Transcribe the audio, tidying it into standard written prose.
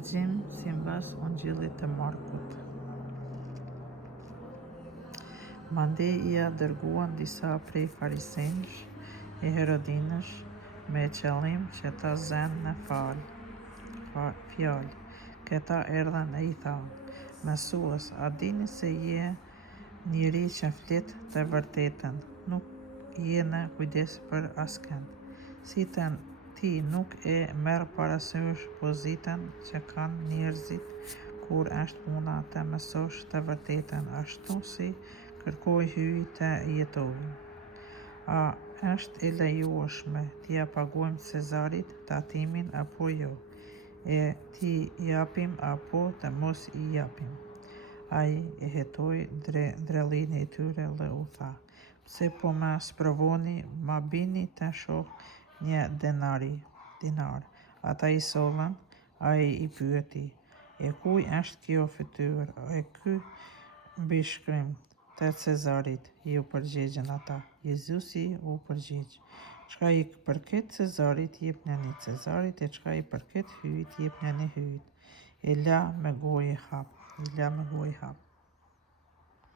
Gjim si mbas Ungjillit të Markut. Mandej ia dërguan disa prej farisenësh e Herodinësh me qëllim që ta zënë në fjalë. Këta erdhën e I thanë: Mësues, a dini se je njeri që flet të vërtetën, nuk je në kujdes për askënd. Si ti nuk e merr parasysh pozitën që kanë njerëzit kur është puna të mësosh të vërtetën, ashtu si kërkoj hyj të jetojmë. A është e lejueshme t'ia pagojmë Cezarit tatimin apo jo? E t'i japim apo të mos I japim? Ai e hetoi drellinë e tyre dhe u tha: Pse po më sprovoni, ma bini të shoh një dinar. Ata I sollën. Ai I pyeti: E kuj është kjo fytyrë? E ky mbishkrim? Të Cezarit, ju përgjigjën ata. Jezusi u përgjigj: Çka I përket Cezarit, jepneni Cezarit, e çka I përket hyjit, jepneni hyjit. E la me gojë hap.